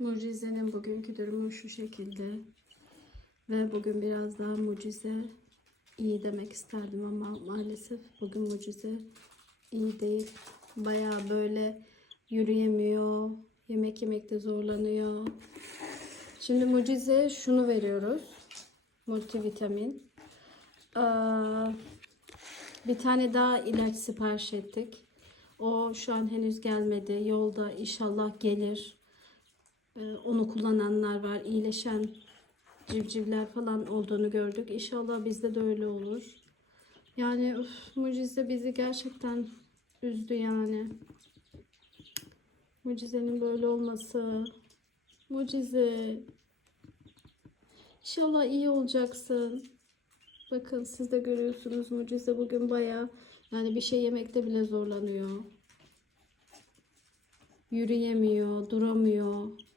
Mucize'nin bugünkü durumu şu şekilde. Ve bugün biraz daha mucize iyi demek isterdim ama maalesef bugün mucize iyi değil. Baya böyle yürüyemiyor, yemek yemekte zorlanıyor. Şimdi mucize şunu veriyoruz. Multivitamin. Bir tane daha ilaç sipariş ettik. O şu an henüz gelmedi. Yolda inşallah gelir. Ee, onu kullananlar var. iyileşen civcivler falan olduğunu gördük. İnşallah bizde de öyle olur. Yani üf, mucize bizi gerçekten üzdü yani. Mucizenin böyle olması. Mucize. İnşallah iyi olacaksın. Bakın siz de görüyorsunuz mucize bugün baya yani bir şey yemekte bile zorlanıyor. Yürüyemiyor, duramıyor.